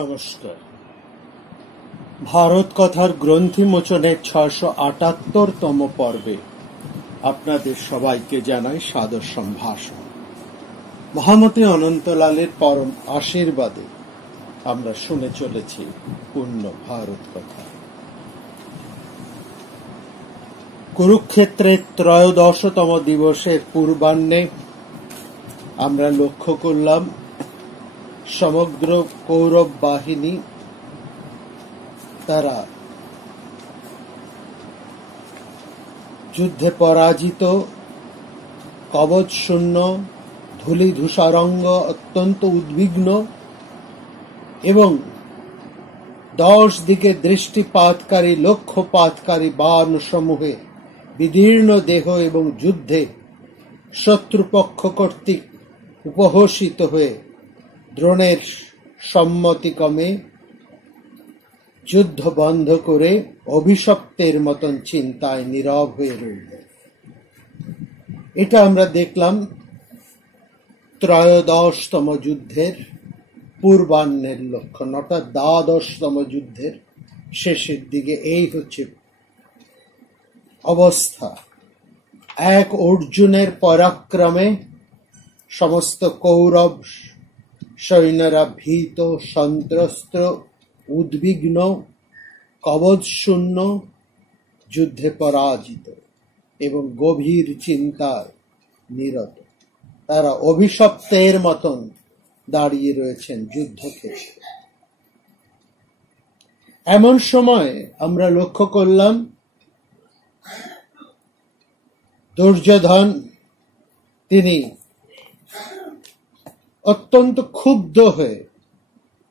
নমস্কার। ভারত কথার গ্রন্থি মোচনের ৬৭৮তম পর্বে আপনাদের সবাইকে জানাই সাদর সম্ভাষণ। মহামতি অনন্তলালের পরম আশীর্বাদে আমরা শুনে চলেছি পূর্ণ ভারত কথা। কুরুক্ষেত্রের ১৩তম দিবসের পূর্বাহ্নে আমরা লক্ষ্য করলাম সমগ্র কৌরব বাহিনী তারা যুদ্ধে পরাজিত, কবচ শূন্য, ধূলি ধূসরাঙ্গ, অত্যন্ত উদ্বিগ্ন এবং ১০ দিকে দৃষ্টিপাতকারী লক্ষ্যপাতকারী বাণ সমূহে বিদীর্ণ দেহ এবং যুদ্ধে শত্রুপক্ষ কর্তৃক উপহসিত হয়ে দ্রোণের সম্মতিক্রমে যুদ্ধ বন্ধ করে অভিশপ্তের মতন চিন্তায় নীরব হয়ে রইল। এটা আমরা দেখলাম ১৩তম যুদ্ধের পূর্বাহ্নের লক্ষণ, অর্থাৎ ১২তম যুদ্ধের শেষের দিকে এই হচ্ছে অবস্থা। এক অর্জুনের পরাক্রমে সমস্ত কৌরব সৈন্যরা ভীত, সন্ত্রস্ত, উদ্বিগ্ন, কবচ শূন্য, যুদ্ধে পরাজিত এবং গভীর চিন্তায় নিরত। তারা অভিশপ্তের মতন দাঁড়িয়ে রয়েছেন যুদ্ধক্ষেত্রে। এমন সময় আমরা লক্ষ্য করলাম দুর্যোধন তিনি অত্যন্ত ক্ষুব্ধ হয়ে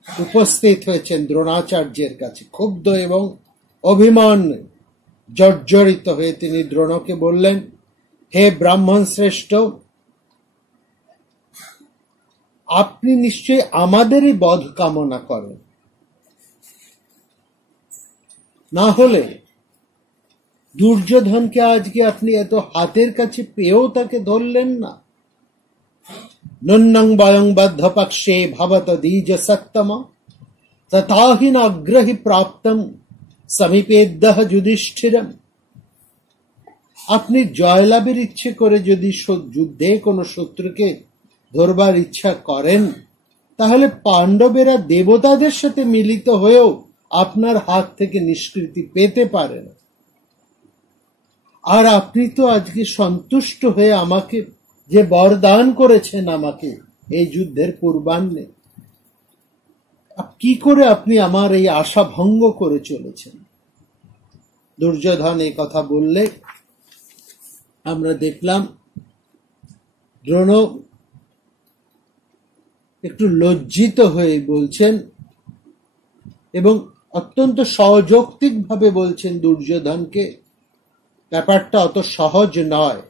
উপস্থিত হয়েছেন দ্রোণাচার্যের কাছে। ক্ষুব্ধ এবং অভিমান জর্জরিত হয়ে তিনি দ্রোণকে বললেন, হে ব্রাহ্মণ শ্রেষ্ঠ, আপনি নিশ্চয়ই আমাদেরই বধ কামনা করেন, না হলে দুর্যোধনকে আজকে আপনি এত হাতের কাছে পেয়েও তাকে ধরলেন না। নন্নং বয়ং বদ্ধ পক্ষে ভবত দ্বিজ সত্তম তথাহি নাগ্রহি প্রাপ্তম সমীপেদ্যঃ যুধিষ্ঠিরম। আপনি জয়লাভের ইচ্ছে করে যদি যুদ্ধে কোনো শত্রুকে ধরবার ইচ্ছা করেন, তাহলে পাণ্ডবেরা দেবতাদের সাথে মিলিত হয়েও আপনার হাত থেকে নিষ্কৃতি পেতে পারেন। আর আপনি তো আজকে সন্তুষ্ট হয়ে আমাকে যে বরদান করেছেন আমাকে এই যুদ্ধের পূর্বাহ্নে, কি করে আপনি আমার এই আশা ভঙ্গ করে চলেছেন? দুর্যোধন এই কথা বললে আমরা দেখলাম দ্রোণ একটু লজ্জিত হয়ে বলছেন এবং অত্যন্ত সযৌক্তিক ভাবে বলছেন দুর্যোধনকে, ব্যাপারটা অত সহজ নয়।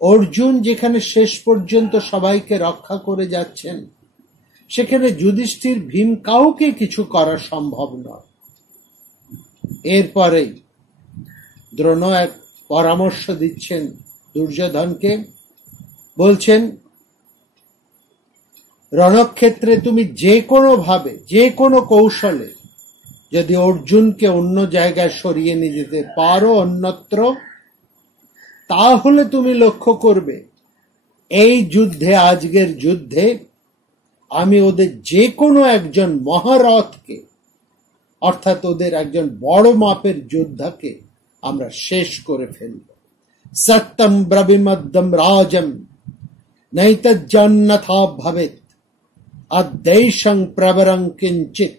অর্জুন যেখানে শেষ পর্যন্ত সবাইকে রক্ষা করে যাচ্ছেন, সেখানে যুধিষ্ঠির, ভীম কাউকে কিছু করা সম্ভব নয়। এরপরে দ্রোণ এক পরামর্শ দিচ্ছেন দুর্যোধনকে, বলছেন রণক্ষেত্রে তুমি যে কোনো ভাবে, যে কোনো কৌশলে যদি অর্জুনকে অন্য জায়গায় সরিয়ে নিয়ে যেতে পারো অন্যত্র, তাহলে তুমি লক্ষ্য করবে এই যুদ্ধে, আজকের যুদ্ধে আমি ওদের যে কোনো একজন মহারথকে, অর্থাৎ ওদের একজন বড় মাপের যোদ্ধাকে আমরা শেষ করে ফেলব। সত্যম ব্রবিমদ্যম রাজম নৈতজ্জান্যথা ভবেত অদ্বৈষং প্রবরং কিঞ্চিত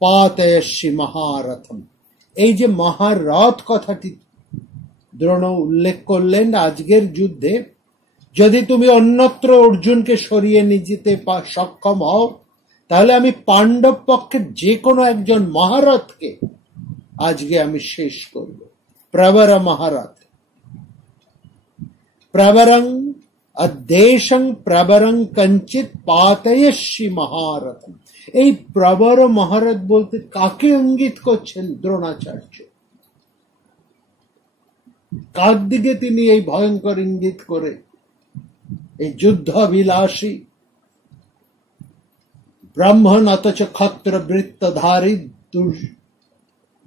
পাতয়সি মহারথম। এই যে মহারথ কথাটি দ্রোণ উল্লেখ করলেন, আজকের যুদ্ধে যদি তুমি অন্যত্র অর্জুনকে সরিয়ে নিয়ে যেতে সক্ষম হও, তাহলে আমি পাণ্ডব পক্ষের যে কোনো একজন মহারথকে আজকে আমি শেষ করব। প্রবর মহারথ, প্রবরং অদ্দেশং প্রবরং কঞ্চিত পাতয়সি মহারথম। এই প্রবর মহারথ বলতে কাকে ইঙ্গিত করছেন দ্রোণাচার্য? কার দিকে তিনি এই ভয়ঙ্কর ইঙ্গিত করে এই যুদ্ধাভিলাষী ব্রাহ্মণ অথচ ক্ষত্র বৃত্তধারী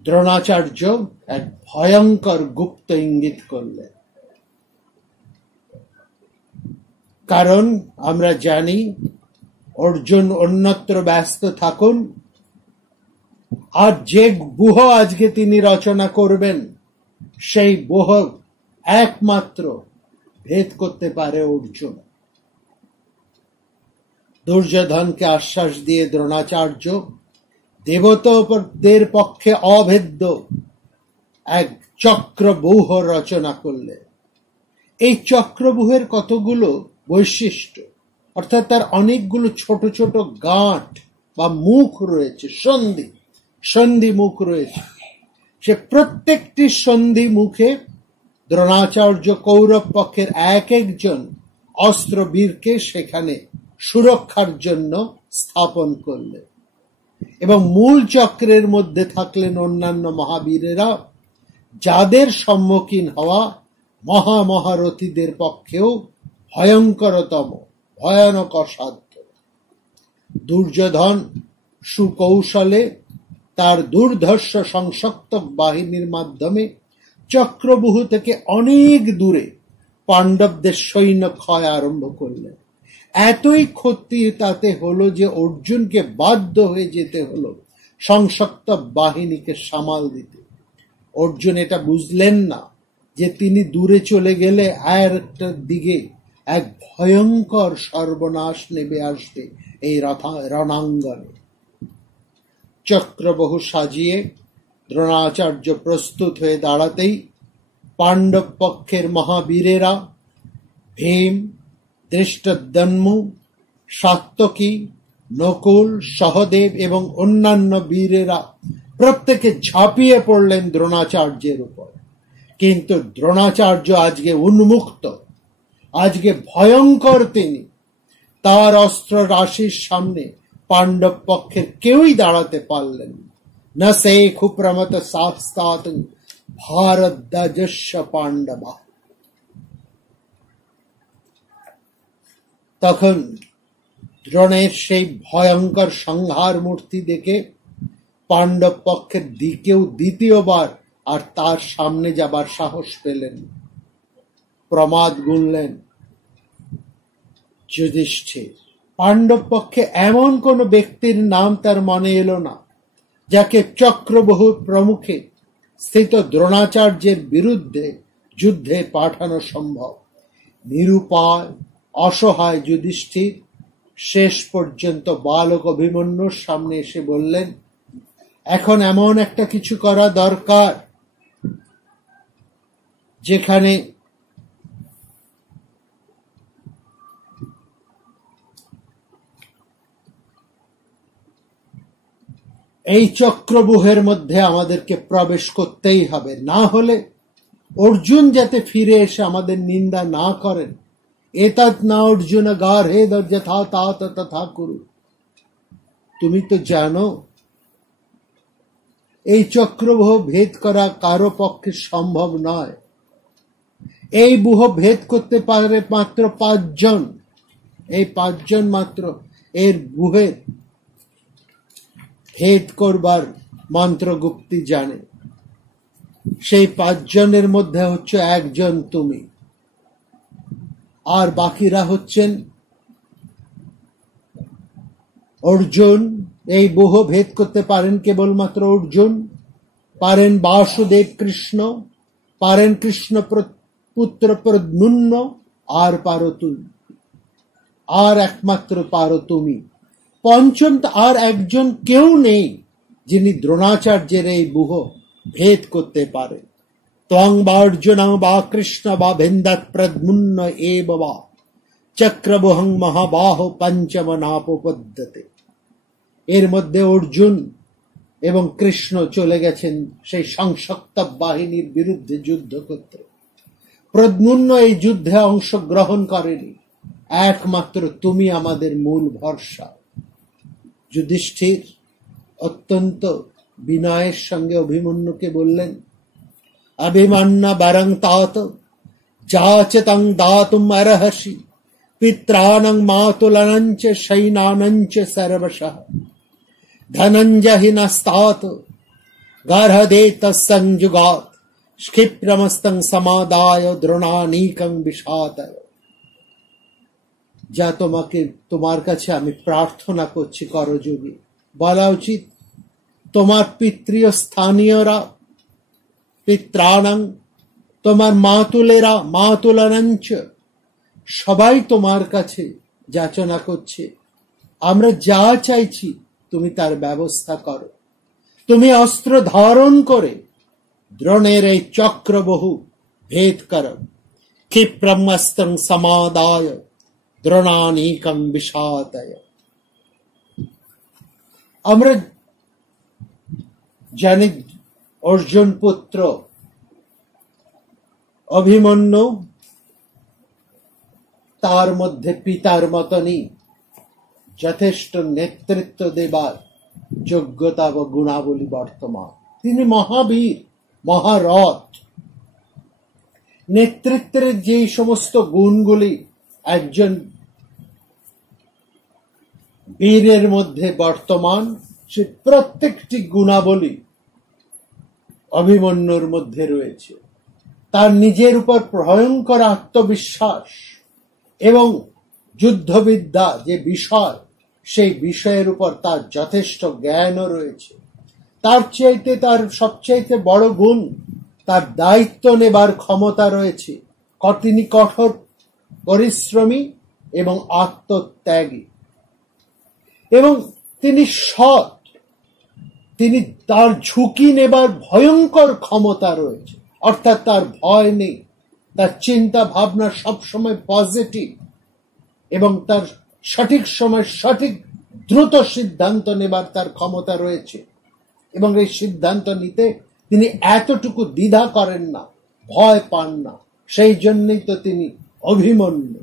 দ্রোণাচার্য এক ভয়ঙ্কর গুপ্ত ইঙ্গিত করলেন। কারণ আমরা জানি অর্জুন অন্যত্র ব্যস্ত থাকুন, আর যে ব্যূহ আজকে তিনি রচনা করবেন সেই ব্যূহ একমাত্র ভেদ করতে পারে অর্জুন। দুর্যোধনকে আশ্বাস দিয়ে দ্রোণাচার্য দেবতাদের পক্ষে অভেদ্য এক চক্রব্যূহ রচনা করলেন। এই চক্রব্যূহের কতগুলো বৈশিষ্ট্য, অর্থাৎ তার অনেকগুলো ছোট ছোট গাঁট বা মুখ রয়েছে, সন্ধি মুখ রয়েছে। সে প্রত্যেকটি সন্ধি মুখে দ্রোণাচার্য কৌরব পক্ষের এক একজন অস্ত্রবীরকে সেখানে সুরক্ষার জন্য স্থাপন করলেন, এবং মূল চক্রের মধ্যে থাকলেন অন্যান্য মহাবীরেরা, যাদের সম্মুখীন হওয়া মহারথীদের পক্ষেও ভয়ঙ্করতম, ভয়ানক অসাধ্য। দুর্যোধন সুকৌশলে তার দুর্ধর্ষ সংসক্ত বাহিনীর মাধ্যমে চক্রব্যূহ থেকে অনেক দূরে পাণ্ডবদের সৈন্য ক্ষয় আরম্ভ করলেন। এতই ক্ষতি তাতে হলো যে অর্জুনকে বাধ্য হয়ে যেতে হলো সংসক্ত বাহিনীকে সামাল দিতে। অর্জুন এটা বুঝলেন না যে তিনি দূরে চলে গেলে আর একটা দিকে এক ভয়ঙ্কর সর্বনাশ নেমে আসবে এই রণাঙ্গনে। চক্রব্যূহ সাজিয়ে দ্রোণাচার্য প্রস্তুত হয়ে দাঁড়াতেই পাণ্ডব পক্ষের মহাবীরেরা ভীম, ধৃষ্টদ্যম্নু, সাত্যকী, নকুল, সহদেব এবং অন্যান্য বীরেরা প্রত্যেকে ঝাঁপিয়ে পড়লেন দ্রোণাচার্যের উপর। কিন্তু দ্রোণাচার্য আজকে উন্মুক্ত, আজকে ভয়ঙ্কর তিনি। তার অস্ত্র রাশির সামনে পাণ্ডব পক্ষের কেউই দাঁড়াতে পারলেন না। সে ক্ষুপ্রমত সাস্তাত ভারদ্বাজস্য পাণ্ডবা। তখন দ্রোণের সেই ভয়ঙ্কর সংহার মূর্তি দেখে পাণ্ডব পক্ষের দিকেও দ্বিতীয়বার আর তার সামনে যাবার সাহস পেলেন। প্রমাদ গুনলেন যুধিষ্ঠির। পাণ্ডব পক্ষে এমন কোন ব্যক্তির নাম তার মনে এলো না যাকে চক্রব্যূহ প্রমুখে স্থিত দ্রোণাচার্যের বিরুদ্ধে যুদ্ধে পাঠানো সম্ভব। নিরুপায় অসহায় যুধিষ্ঠির শেষ পর্যন্ত বালক অভিমন্যুর সামনে এসে বললেন, এখন এমন একটা কিছু করা দরকার যেখানে এই চক্রব্যূহের মধ্যে আমাদেরকে প্রবেশ করতেই হবে, না হলে অর্জুন যাতে ফিরে এসে আমাদের নিন্দা না করেন। এতৎ না অর্জুন গার্হেদ যথা তাত তথা কুরু। তুমি তো জানো এই চক্রব্যূহ ভেদ করা কারো পক্ষে সম্ভব নয়। এই ব্যূহ ভেদ করতে পারে মাত্র 5 জন। এই 5 জন মাত্র এর ব্যূহের ভেদ করবার মন্ত্রগুপ্তি জানে। সেই 5 জনের মধ্যে হচ্ছে একজন তুমি, আর বাকিরা হচ্ছেন অর্জুন। এই ব্যূহ ভেদ করতে পারেন কেবলমাত্র অর্জুন, পারেন বাসুদেব কৃষ্ণ, পারেন কৃষ্ণ পুত্র প্রদ্যুম্ন, আর পারো তুমি, আর একমাত্র পারো তুমি। পঞ্চম আর একজন কেউ নেই যিনি দ্রোণাচার্যের এই ব্যূহ ভেদ করতে পারে। ত্বং বা অর্জুন বা কৃষ্ণ বা ভেন্দাত প্রদ্যুম্ন এব বা চক্রব্যূহং মহাবাহ পঞ্চম নাপোপদ্যতে। এর মধ্যে অর্জুন এবং কৃষ্ণ চলে গেছেন সেই সংসক্ত বাহিনীর বিরুদ্ধে যুদ্ধ করতে। প্রদ্যুম্ন এই যুদ্ধে অংশগ্রহণ করেনি। একমাত্র তুমি আমাদের মূল ভরসা। যুধিষ্ঠির অত্যন্ত বিনয়ের সঙ্গে অভিমন্যুকে বললেন, অভিমান্না বরং তাত যাচতং দাতুম অর্হসি पित्राणं मातुलनं च शयनानं च सर्वशः धनञ्जयिनस्तात् गर्हदेतः संयुगात् क्षिप्रमस्तं समादाय द्रोणानीकं विषादय। যা তোমার কাছে আমি প্রার্থনা করছি করযোগী, বলা উচিত তোমার পিতৃয় স্থানীয়রা, পিত্রাণাং, তোমার মাতুলেরা, মাতুলানাঞ্চ, সবাই তোমার কাছে যাচনা করছে। আমরা যা চাইছি তুমি তার ব্যবস্থা করো। তুমি অস্ত্র ধারণ করে দ্রোণের এই চক্রবহু ভেদ করো। ক্ষিপ্রমস্তং সমাদায় দ্রোণানীকং বিষাদয়। আমরা জানি অর্জুন পুত্র অভিমন্যু, তার মধ্যে পিতার মতনই যথেষ্ট নেতৃত্ব দেবার যোগ্যতা ও গুণাবলী বর্তমান। তিনি মহাবীর, মহারথ। নেতৃত্বের যে সমস্ত গুণগুলি একজন বীরের মধ্যে বর্তমান, সে প্রত্যেকটি গুণাবলী অভিমন্যুর মধ্যে রয়েছে। তার নিজের উপর ভয়ঙ্কর আত্মবিশ্বাস এবং যুদ্ধবিদ্যা যে বিষয়, সেই বিষয়ের উপর তার যথেষ্ট জ্ঞানও রয়েছে। তার চাইতে তার সবচাইতে বড় গুণ, তার দায়িত্ব নেবার ক্ষমতা রয়েছে। তিনি কঠোর পরিশ্রমী এবং আত্মত্যাগী, এবং তিনি সৎ। তিনি তার ঝুঁকি নেবার ভয়ঙ্কর ক্ষমতা রয়েছে, অর্থাৎ তার ভয় নেই। তার চিন্তা ভাবনা সবসময় পজিটিভ, এবং তার সঠিক সময় সঠিক দ্রুত সিদ্ধান্ত নেবার তার ক্ষমতা রয়েছে, এবং এই সিদ্ধান্ত নিতে তিনি এতটুকু দ্বিধা করেন না, ভয় পান না। সেই জন্যই তো তিনি অভিমন্যু।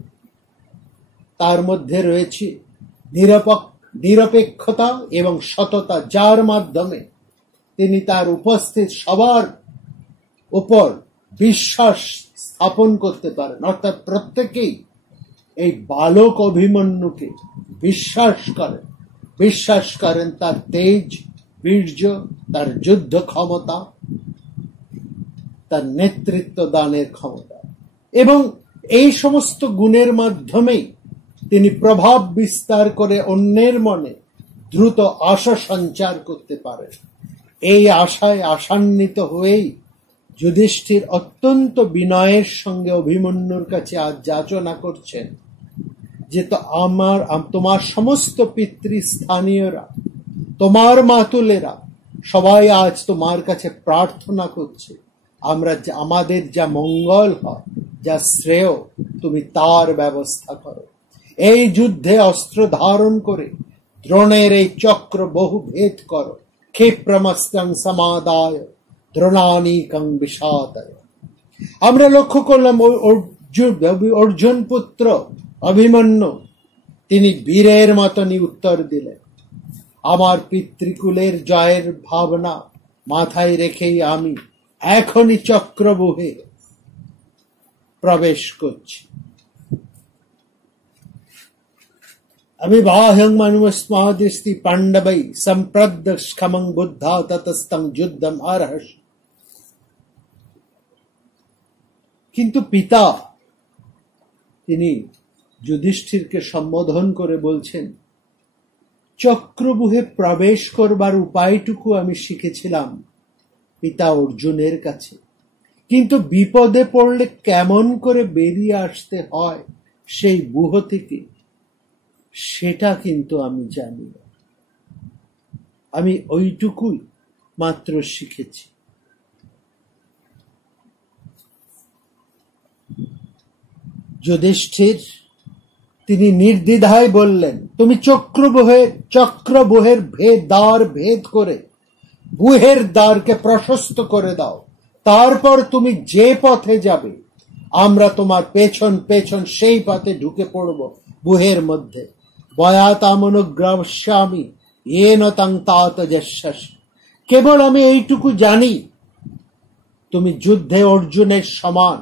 তার মধ্যে রয়েছে নিরপেক্ষতা এবং সততা, যার মাধ্যমে তিনি তার উপস্থিত সবার উপর বিশ্বাস স্থাপন করতে পারেন। অর্থাৎ প্রত্যেকেই এই বালক অভিমন্যুকে বিশ্বাস করেন তার তেজ, বীর্য, তার যুদ্ধ ক্ষমতা, তার নেতৃত্ব দানের ক্ষমতা, এবং এই সমস্ত গুণের মাধ্যমেই তিনি প্রভাব বিস্তার করে অন্যের মনে দ্রুত আশা সঞ্চার করতে পারেন। এই আশায় আশান্বিত হয়েই যুধিষ্ঠির অত্যন্ত বিনয়ের সঙ্গে অভিমন্যুর কাছে আজ যাচনা করছেন যে তোমার সমস্ত পিতৃস্থানীয়রা, তোমার মাতুলেরা সবাই আজ তোমার কাছে প্রার্থনা করছে, আমাদের যা মঙ্গল হয়, যা শ্রেয়, তুমি তার ব্যবস্থা করো। এই যুদ্ধে অস্ত্র ধারণ করে দ্রোণের এই চক্র বহু ভেদ করো। ক্ষিপ্রমস্তং সমাদায় দ্রোণানীকং বিষাদয়। আমরা লক্ষ্য করলাম অর্জুন পুত্র অভিমন্যু তিনি বীরের মতনই উত্তর দিলেন, আমার পিতৃকুলের জয়ের ভাবনা মাথায় রেখেই আমি এখনই চক্রব্যূহে প্রবেশ করছি। अभिवाह्यं मनुस्मादिस्ति पांडवै संप्रद्यक्षमं बुद्धा ततस्तं যুদ্ধম আরহস। কিন্তু পিতা তিনি যুধিষ্ঠিরকে সম্বোধন করে বলছেন, চক্রব্যূহে প্রবেশ করবার উপায়টুকু আমি শিখেছিলাম পিতা অর্জুনের কাছে, কিন্তু বিপদে পড়লে কেমন করে বেরিয়ে আসতে হয় সেই ব্যূহ থেকে, সেটা কিন্তু আমি জানি না। আমি ওইটুকুই মাত্র শিখেছি। যুধিষ্ঠির তিনি নির্দ্বিধায় বললেন, তুমি চক্রব্যূহের দ্বার ভেদ করে ব্যূহের দ্বারকে প্রশস্ত করে দাও। তারপর তুমি যে পথে যাবে আমরা তোমার পেছন পেছন সেই পথে ঢুকে পড়ব ব্যূহের মধ্যে। বয়াতামনুগ্রাস্যামি येन तं तात যস্যাসি। কেবল আমি এইটুকু জানি, তুমি যুদ্ধে অর্জুনের সমান।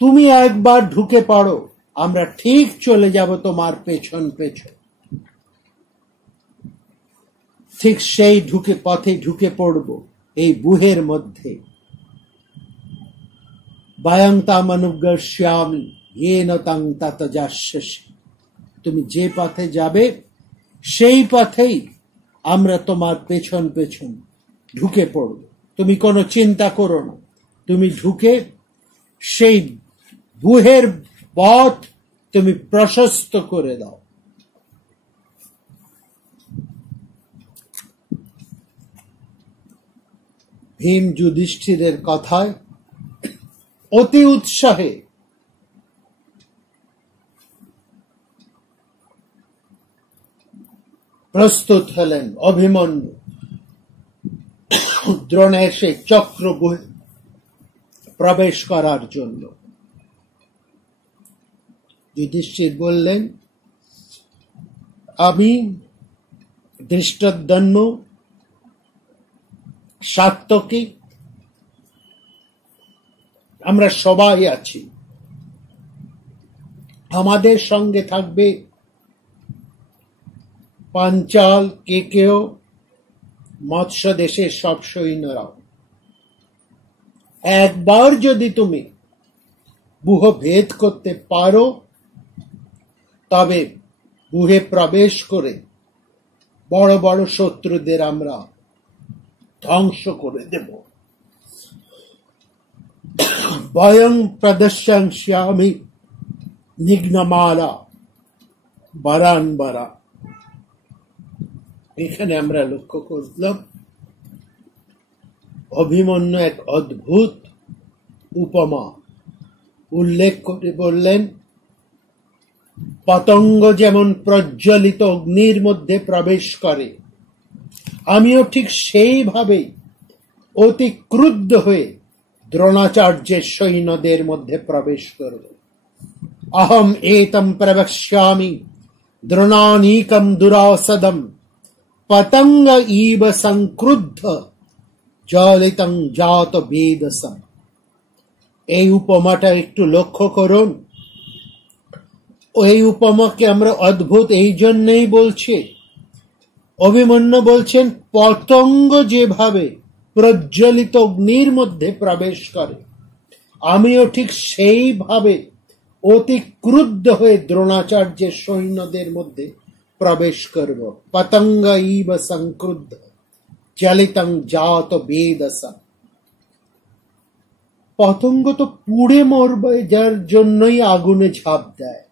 তুমি একবার ঢুকে পড়ো, আমরা ঠিক চলে যাব তোমার পেছন পেছন। ঠিক সেই পথে ঢুকে পড়ব এই বুহের মধ্যে। বয়ং তামনুগ্রহ্যামি येन तं तत যাস্যসি। তুমি যে পথে যাবে সেই পথেই আমরা তোমার পেছন পেছন ঢুকে পড়ব। তুমি কোনো চিন্তা করো না, তুমি ঢুকে সেই বুহের পথ তুমি প্রশস্ত করে দাও। ভীম যুধিষ্ঠিরের কথায় অতি উৎসাহে প্রস্তুত হলেন অভিমন্যু দ্রোণের সেই চক্রব্যূহে প্রবেশ করার জন্য। যুধিষ্ঠির বললেন, আমি ধৃষ্টদ্যম্ন, সাত্যকী, আমরা সবাই আছি। আমাদের সঙ্গে থাকবে পাঞ্চাল, কেকেয়, মৎস্য দেশের সব সৈন্যরাও। একবার যদি তুমি বুহ ভেদ করতে পারো তবে বুহে প্রবেশ করে বড় বড় শত্রুদের আমরা ধ্বংস করে দেব। বয়ং প্রদর্শয়িষ্যামি নিঘ্নমালা বরানবরা। এখানে আমরা লক্ষ্য করলাম অভিমন্যু এক অদ্ভুত উপমা উল্লেখ করে বললেন, পতঙ্গ যেমন প্রজ্বলিত অগ্নির মধ্যে প্রবেশ করে, আমিও ঠিক সেইভাবেই অতি ক্রুদ্ধ হয়ে দ্রোণাচার্যের সৈন্যদের মধ্যে প্রবেশ করব। অহম এতম প্রবক্ষ্যামি দ্রোণানীকম দুরাসদম পতঙ্গ ইব সংক্রুদ্ধ জ্বলিতং জাত বেদসম। এই উপমাটা একটু লক্ষ্য করুন। এই উপমাকে আমরা অদ্ভুত এই জন্যই বলছি, অভিমন্যু বলছেন পতঙ্গ যেভাবে প্রজ্বলিত অগ্নির মধ্যে প্রবেশ করে, আমিও ঠিক সেইভাবে অতি ক্রুদ্ধ হয়ে দ্রোণাচার্যের সৈন্যদের মধ্যে প্রবেশ করব। পতঙ্গ ইব সংক্রুদ্ধ জ্বলিতং জাত বেদসম। পতঙ্গ তো পুড়ে মরবে, যার জন্যই আগুনে ঝাঁপ দেয়।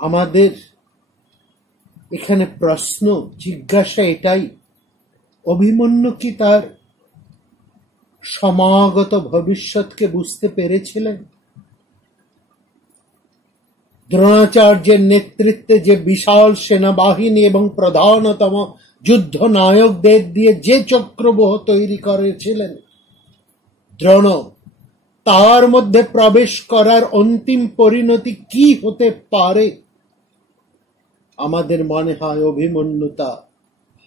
আমাদের এখানে প্রশ্ন, জিজ্ঞাসা এটাই, অভিমন্যু কি তার সমাগত ভবিষ্যৎকে বুঝতে পেরেছিলেন? দ্রোণাচার্যের নেতৃত্বে যে বিশাল সেনাবাহিনী এবং প্রধানতম যুদ্ধ নায়কদের দিয়ে যে চক্রব্যূহ তৈরি করেছিলেন দ্রোণ, তার মধ্যে প্রবেশ করার অন্তিম পরিণতি কি হতে পারে আমাদের মনে হয় অভিমন্যু তা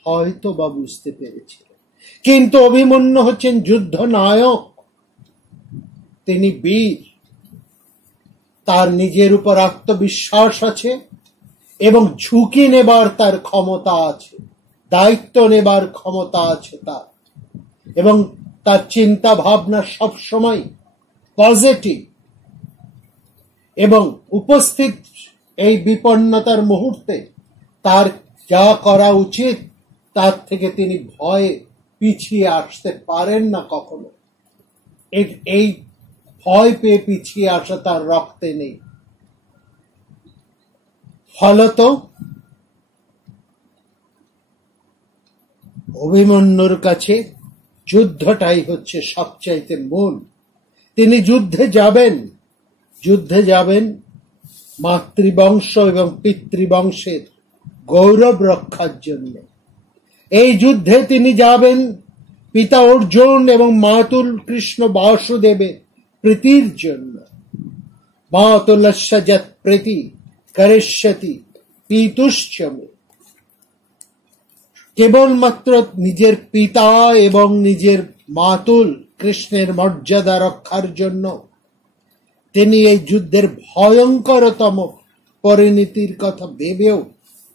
হয়তো বা বুঝতে পেরেছিলেন। কিন্তু অভিমন্যু হচ্ছেন যুদ্ধ নায়ক, তিনি বীর, তার নিজের উপর আত্মবিশ্বাস আছে এবং ঝুঁকি নেবার তার ক্ষমতা আছে, দায়িত্ব নেবার ক্ষমতা আছে তার, এবং তার চিন্তা ভাবনা সবসময় পজিটিভ, এবং উপস্থিত এই বিপন্নতার মুহূর্তে তার যা করা উচিত তার থেকে তিনি ভয়ে পিছিয়ে আসতে পারেন না কখনো। এই ভয় পেয়ে পিছিয়ে আসা তার রক্তে নেই। ফলত অভিমন্যুর কাছে যুদ্ধটাই হচ্ছে সবচাইতে মূল। তিনি যুদ্ধে যাবেন মাতৃবংশ এবং পিতৃবংশের গৌরব রক্ষার জন্য। এই যুদ্ধে তিনি যাবেন পিতা অর্জুন এবং মাতুল কৃষ্ণ বাসুদেবের প্রীতির জন্য। মাতুলস্য যৎ প্রীতি করিষ্যতি পিতুশ্চমে। কেবলমাত্র নিজের পিতা এবং নিজের মাতুল কৃষ্ণের মর্যাদা রক্ষার জন্য তিনি এই যুদ্ধের ভয়ঙ্করতম পরিণতির কথা ভেবেও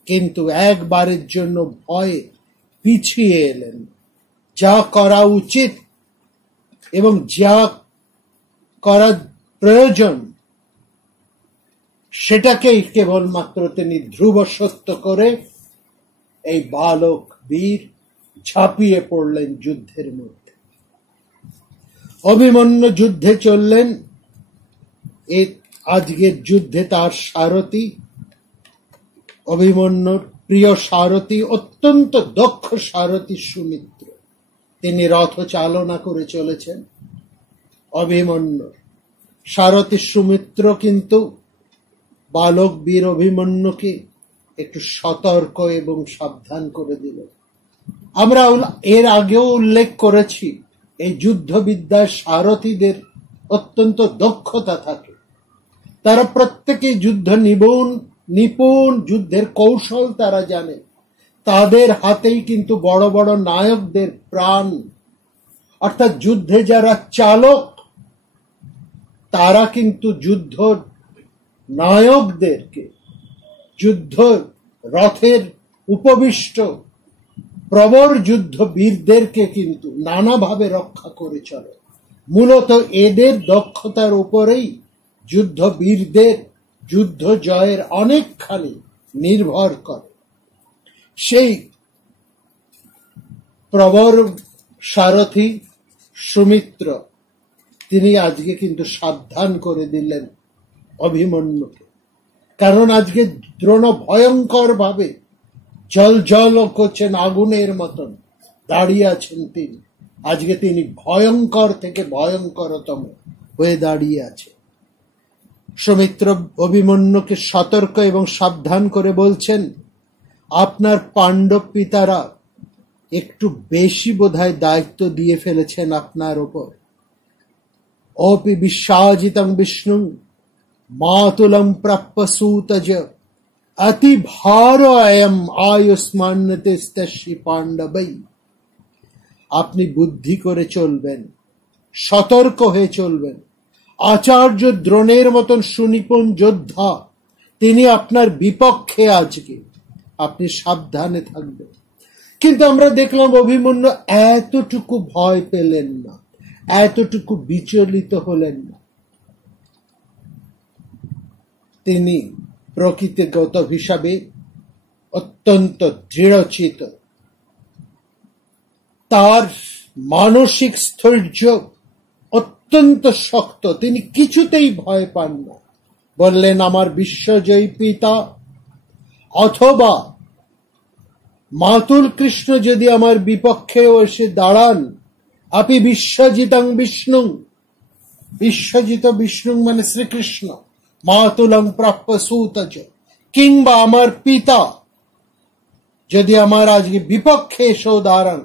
কিন্তু একবারের জন্য ভয়ে পিছিয়ে এলেন। যা করা উচিত এবং যা করা প্রয়োজন সেটাকেই কেবলমাত্র তিনি ধ্রুব সত্য করে এই বালক বীর ঝাঁপিয়ে পড়লেন যুদ্ধের মধ্যে। অভিমন্যু যুদ্ধে চললেন। এই আজকের যুদ্ধে তার সারথি, অভিমন্যুর প্রিয় সারথি, অত্যন্ত দক্ষ সারথি সুমিত্র, তিনি রথ চালনা করে চলেছেন। অভিমন্যুর সারথি সুমিত্র কিন্তু বালক বীর অভিমন্যুকে একটু সতর্ক এবং সাবধান করে দিল। আমরা এর আগেও উল্লেখ করেছি, এই যুদ্ধবিদ্যার সারথীদের অত্যন্ত দক্ষতা থাকে। তারা প্রত্যেকেই যুদ্ধ নিপুণ, যুদ্ধের কৌশল তারা জানে। তাদের হাতেই কিন্তু বড় বড় নায়কদের প্রাণ। অর্থাৎ যুদ্ধে যারা চালক তারা কিন্তু যুদ্ধ নায়কদেরকে, যুদ্ধ রথের উপবিষ্ট প্রবর যুদ্ধ বীরদেরকে কিন্তু নানাভাবে রক্ষা করে চলে। মূলত এদের দক্ষতার উপরেই যুদ্ধ বীরদের যুদ্ধ জয়ের অনেকখানি নির্ভর করে। সেই প্রবর সারথি সুমিত্র তিনি আজকে কিন্তু সাবধান করে দিলেন অভিমন্যুকে। কারণ আজকে দ্রোণ ভয়ঙ্কর ভাবে জল করছেন, আগুনের মতন দাঁড়িয়ে আছেন তিনি। আজকে তিনি ভয়ঙ্কর থেকে ভয়ঙ্করতম হয়ে দাঁড়িয়ে আছে। সুমিত্র অভিমন্যুকে সতর্ক এবং সাবধান করে বলছেন, আপনার পাণ্ডব পিতারা একটু বেশি বোধহয় দায়িত্ব দিয়ে ফেলেছেন আপনার ওপর। অপি বিশ্বাজিতং বিষ্ণু মাতুলম প্রাপ্য সুতজ অতি ভার অয়ম আয়ুষ্মান্যতেস্তস্যি পাণ্ডবৈ। আপনি বুদ্ধি করে চলবেন, সতর্ক হয়ে চলবেন। আচার্য দ্রোণের মতন সুনিপুণ যোদ্ধা তিনি আপনার বিপক্ষে, আজকে আপনি সাবধানে থাকবেন। কিন্তু আমরা দেখলাম অভিমন্যু এতটুকু ভয় পেলেন না, এতটুকু বিচলিত হলেন না। তিনি প্রকৃতিগত হিসাবে অত্যন্ত দৃঢ়চিত। তার মানসিক স্থৈর্য অত্যন্ত শক্ত, তিনি কিছুতেই ভয় পান না। বললেন, আমার বিশ্বজয়ী পিতা অথবা মাতুল কৃষ্ণ যদি আমার বিপক্ষে এসে দাঁড়ান, আপনি বিশ্বজিতং বিষ্ণু, বিশ্বজিত বিষ্ণু মানে শ্রীকৃষ্ণ, মাতুলং প্রাপ্য সুতজ, কিংবা আমার পিতা যদি আমার আজকে বিপক্ষে এসেও দাঁড়ান,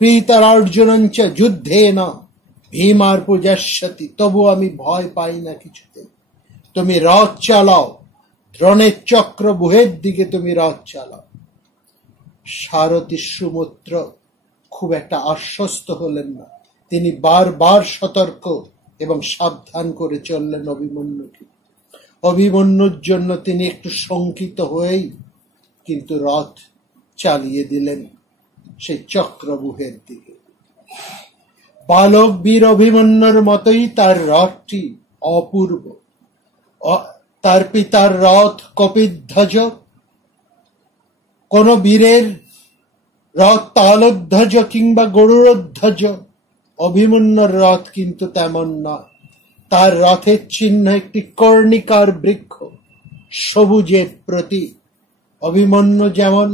পিতার অর্জুনঞ্চ যুদ্ধে না ভীমার পূজাস্যতি, তবু আমি ভয় পাই না কিছুতে। তুমি রথ চালাও, দ্রোণের চক্রবুহের দিকে তুমি রথ চালাও। সারথি সুমিত্র খুব একটা আশ্বস্ত হলেন না। তিনি বারবার সতর্ক এবং সাবধান করে চললেন অভিমন্যুকে। অভিমন্যুর জন্য তিনি একটু শঙ্কিত হয়েই কিন্তু রথ চালিয়ে দিলেন সেই চক্রবুহের দিকে। বালক বীর অভিমন্যুর মতোই তার রথটি অপূর্ব। তার পিতার রথ কপিধ্বজ, কোন বীরের রথ তালধ্বজ কিংবা গরুড়ধ্বজ। অভিমন্যুর রথ কিন্তু তেমন নয়। তার রথের চিহ্ন একটি কর্ণিকার বৃক্ষ, সবুজের প্রতীক। অভিমন্যু যেমন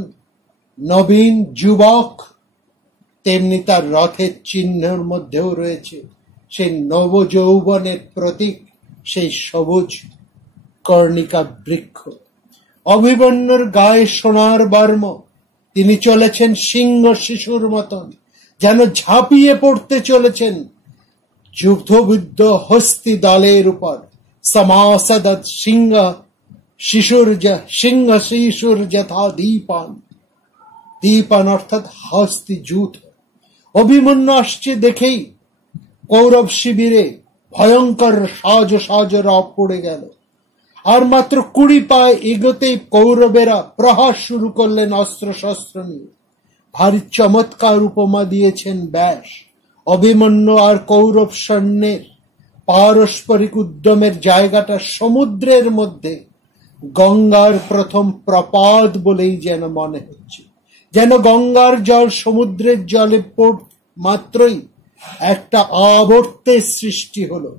নবীন যুবক, তেমনি তার রথের চিহ্নের মধ্যেও রয়েছে সেই নবযৌবনের প্রতীক, সেই সবুজ কর্ণিকা বৃক্ষ। অভিমন্যুর গায়ে সোনার বর্ম, তিনি চলেছেন সিংহ শিশুর মতন, যেন ঝাঁপিয়ে পড়তে চলেছেন যুদ্ধবিদ্ধ হস্তি দলের উপর। সমাসদৎ সিংহ শিশুর যথা দীপান, দীপান অর্থাৎ হস্তি যুদ্ধ। অভিমন্যু আসছে দেখেই কৌরব শিবিরে ভয়ঙ্কর সাজ সাজরা পড়ে গেল। আর মাত্র 20 পা এগোতেই কৌরবেরা প্রহার শুরু করলেন অস্ত্র শস্ত্র নিয়ে। ভারী চমৎকার উপমা দিয়েছেন ব্যাস। অভিমন্যু আর কৌরব সৈন্যের পারস্পরিক উদ্যমের জায়গাটা সমুদ্রের মধ্যে গঙ্গার প্রথম প্রপাত বলেই যেন মনে হচ্ছে। যেন গঙ্গার জল সমুদ্রের জলে মাত্রই একটা আবর্তের সৃষ্টি হলো।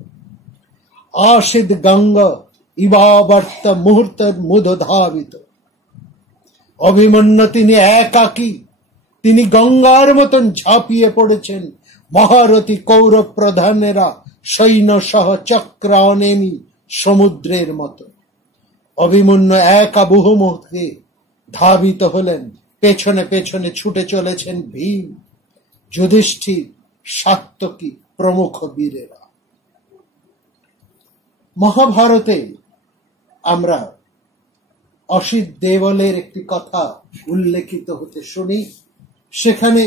আশিদ গঙ্গা ইবাবর্ত মুহূর্তের মুদ ধাবিত। অভিমন্যু তিনি একাকী, তিনি গঙ্গার মতন ঝাঁপিয়ে পড়েছেন। মহারথী কৌরব প্রধানেরা সৈন্য সহ চক্রানেমি সমুদ্রের মতো। অভিমন্যু একা বহুমুখে ধাবিত হলেন। পেছনে পেছনে ছুটে চলেছেন ভীম, যুধিষ্ঠির, সাত্যকী প্রমুখ বীরেরা। মহাভারতে আমরা অসিত দেওয়ালের একটি কথা উল্লেখিত হতে শুনি। সেখানে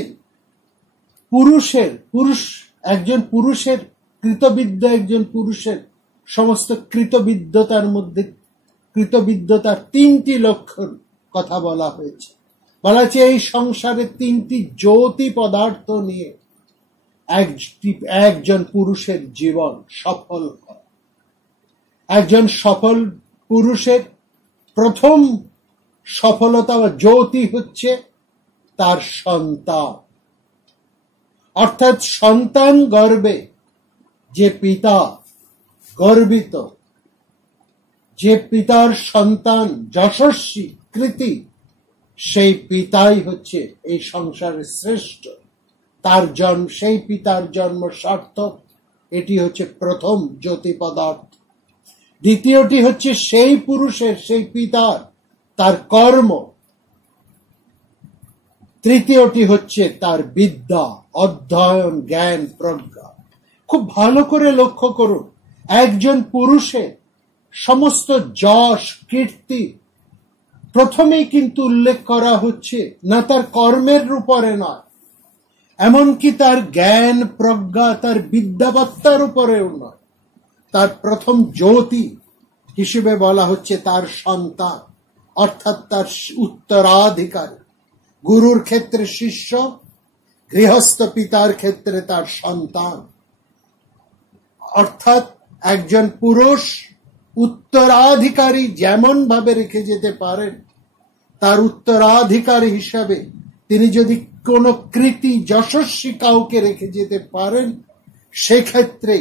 একজন পুরুষের কৃতবিদ্যা, একজন পুরুষের সমস্ত কৃতবিদ্যতার মধ্যে কৃতবিদ্যতার 3টি লক্ষণ কথা বলা হয়েছে। বলা হচ্ছে এই সংসারে 3টি জ্যোতি পদার্থ নিয়ে একজন পুরুষের জীবন সফল হয়। একজন সফল পুরুষের প্রথম সফলতা বা জ্যোতি হচ্ছে তার সন্তান। অর্থাৎ সন্তান গর্বে যে পিতা গর্বিত, যে পিতার সন্তান যশস্বী কৃতি, সেই পিতাই হচ্ছে এই সংসারের শ্রেষ্ঠ। সেই পিতার জন্ম সার্থক, এটি হচ্ছে প্রথম জ্যোতি পদার্থ। দ্বিতীয়টি হচ্ছে সেই পুরুষের, সেই পিতার তার কর্ম। তৃতীয়টি হচ্ছে তার বিদ্যা, অধ্যয়ন, জ্ঞান, প্রজ্ঞা। খুব ভালো করে লক্ষ্য করুন, একজন পুরুষের সমস্ত যশ কীর্তি প্রথমেই কিন্তু উল্লেখ করা হচ্ছে না তার কর্মের উপরে নয়, এমনকি তার জ্ঞান প্রজ্ঞা, তার বিদ্যাবত্তার উপরেও নয়। তার প্রথম জ্যোতি হিসেবে বলা হচ্ছে তার সন্তান, অর্থাৎ তার উত্তরাধিকারী। গুরুর ক্ষেত্রে শিষ্য, গৃহস্থ পিতার ক্ষেত্রে তার সন্তান। অর্থাৎ একজন পুরুষ উত্তরাধিকারী যেমন ভাবে রেখে যেতে পারেন, তার উত্তরাধিকারী হিসাবে তিনি যদি কোনো কৃতি যশস্বী কাউকে রেখে যেতে পারেন, সেক্ষেত্রে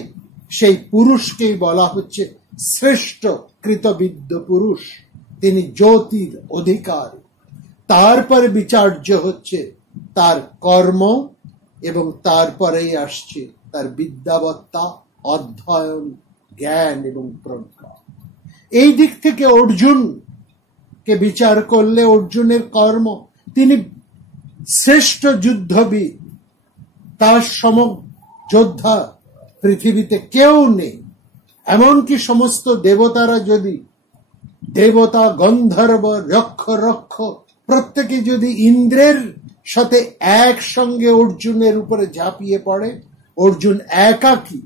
সেই পুরুষকেই বলা হচ্ছে শ্রেষ্ঠ কৃতবিদ্য পুরুষ। তিনি জ্যোতির অধিকারী। তারপরে বিচার্য হচ্ছে তার কর্ম, এবং তারপরেই আসছে তার বিদ্যাবত্তা, অধ্যয়ন, জ্ঞান এবং প্রজ্ঞা। এই দিক থেকে অর্জুনকে বিচার করলে অর্জুনের কর্ম, তিনি শ্রেষ্ঠ যুদ্ধবীর, তার সম যোদ্ধা পৃথিবীতে কেউ নেই। এমনকি সমস্ত দেবতারা যদি, দেবতা, গন্ধর্ব, রক্ষ প্রত্যেকে যদি ইন্দ্রের সাথে একসঙ্গে অর্জুনের উপরে ঝাঁপিয়ে পড়ে, অর্জুন একাকী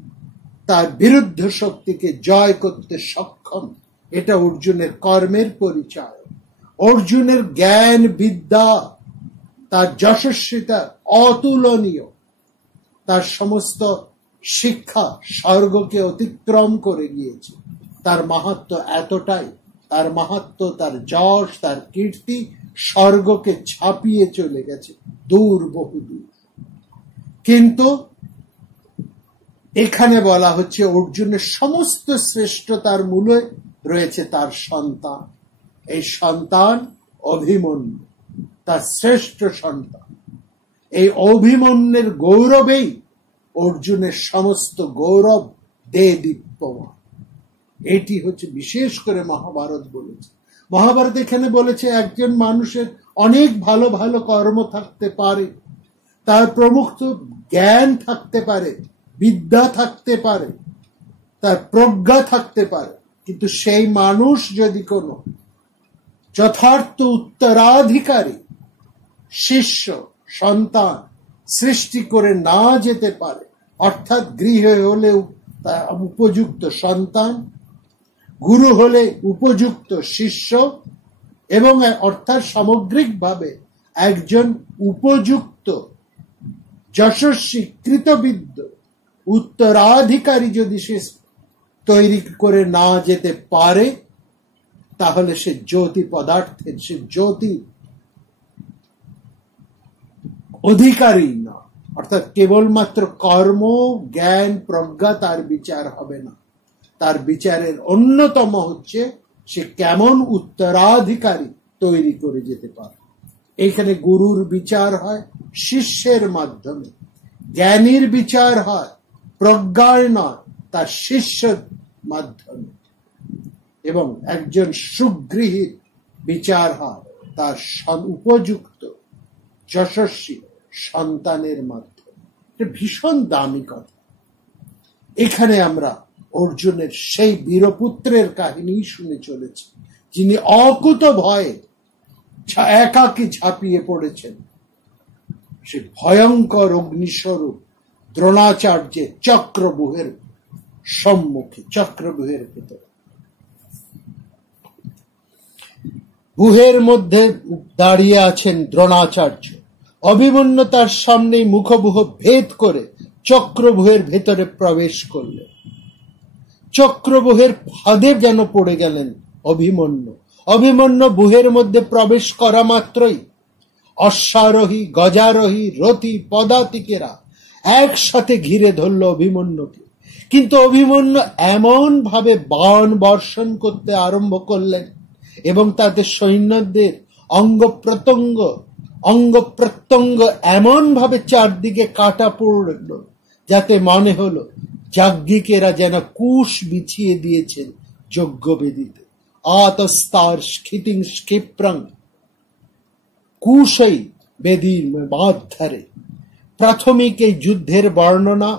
তার বিরুদ্ধ শক্তিকে জয় করতে সক্ষম। এটা অর্জুনের কর্মের পরিচয়। অর্জুনের জ্ঞান বিদ্যা, তার যশস্বিতা অতুলনীয়। তার সমস্ত শিক্ষা স্বর্গকে অতিক্রম করে গিয়েছে। তার মাহাত্ম্য এতটাই, তার মাহাত্ম্য, তার যশ, তার কীর্তি স্বর্গকে ছাপিয়ে চলে গেছে দূর, বহুদূর। কিন্তু এখানে বলা হচ্ছে অর্জুনের সমস্ত শ্রেষ্ঠতার মূলে রয়েছে তার সন্তান। এই সন্তান অভিমন্যু, তার শ্রেষ্ঠ সন্তান। এই অভিমন্যুর গৌরবেই অর্জুনের সমস্ত গৌরব দীপ্যমান। এটি হচ্ছে বিশেষ করে মহাভারত বলেছে। মহাভারত এখানে বলেছে একজন মানুষের অনেক ভালো ভালো কর্ম থাকতে পারে, তার প্রমুখ জ্ঞান থাকতে পারে, বিদ্যা থাকতে পারে, তার প্রজ্ঞা থাকতে পারে, কিন্তু সেই মানুষ যদি কোনো যথার্থ উত্তরাধিকারী শিষ্য সন্তান সৃষ্টি করে না যেতে পারে, অর্থাৎ গৃহে হলেও তা উপযুক্ত সন্তান, গুরু হলে উপযুক্ত শিষ্য, এবং অর্থাৎ সামগ্রিকভাবে একজন উপযুক্ত যশস্বী কৃতবিদ্য উত্তরাধিকারী যদি সে তৈরি করে না যেতে পারে, তাহলে সে জ্যোতি পদার্থের, সে জ্যোতি অধিকারী না। অর্থাৎ কেবলমাত্র কর্ম, জ্ঞান, প্রজ্ঞা তার বিচার হবে না। তার বিচারের অন্যতম হচ্ছে সে কেমন উত্তরাধিকারী তৈরি করে যেতে পারে। এইখানে গুরুর বিচার হয় শিষ্যের মাধ্যমে, জ্ঞানীর বিচার হয় প্রজ্ঞার নয়, তার শিষ্যের মাধ্যমে, এবং একজন সুগৃহীর বিচার হয় তার উপযুক্ত যশস্বী সন্তানের মাধ্যমে। এটা ভীষণ দামি কথা। এখানে আমরা অর্জুনের সেই বীরপুত্রের কাহিনী শুনে চলেছি, যিনি অকুত ভয়ে একাকী ঝাঁপিয়ে পড়েছেন সে ভয়ঙ্কর অগ্নিস্বরূপ দ্রোণাচার্যের চক্রব্যূহের সম্মুখে, চক্রব্যূহের ভেতরে। ব্যূহের মধ্যে দাঁড়িয়ে আছেন দ্রোণাচার্য। অভিমন্যু তার সামনেই মুখব্যূহ ভেদ করে চক্রব্যূহের ভেতরে প্রবেশ করলেন। চক্রব্যূহের ফাঁদে যেন পড়ে গেলেন অভিমন্যু। অভিমন্যু ব্যূহের মধ্যে প্রবেশ করা মাত্রই অশ্বারোহী, গজারোহী, রথী, পদাতিকেরা একসাথে ঘিরে ধরল অভিমন্যুকে। কিন্তু অভিমন্যু এমন ভাবে বাণ বর্ষণ করতে আরম্ভ করলেন এবং তাদের সৈন্যদের অঙ্গ প্রত্যঙ্গ এমন ভাবে চারদিকে কাটা পড়ল, যাতে মনে হলো যাজ্ঞিকেরা যেন কুশ বিছিয়ে দিয়েছেন যজ্ঞবেদীতে। আতস্তার স্ফীতিং ক্ষিপ্রং কুশই বেদীর মাধ্যরে। প্রাথমিক এই যুদ্ধের বর্ণনা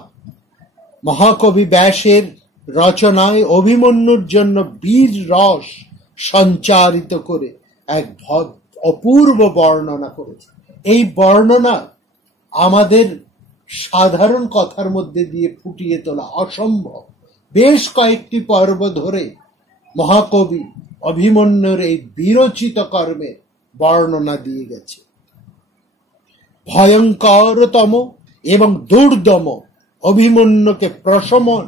মহাকবি ব্যাসের রচনায় অভিমন্যুর জন্য বীর রস সঞ্চারিত করে এক অপূর্ব বর্ণনা করেছে। এই বর্ণনা আমাদের সাধারণ কথার মধ্যে দিয়ে ফুটিয়ে তোলা অসম্ভব। বেশ কয়েকটি পর্ব ধরে মহাকবি অভিমন্যুর এই বীরোচিত কর্মের বর্ণনা দিয়ে গেছে। ভয়ঙ্করতম এবং দুর্দম অভিমন্যুকে প্রশমন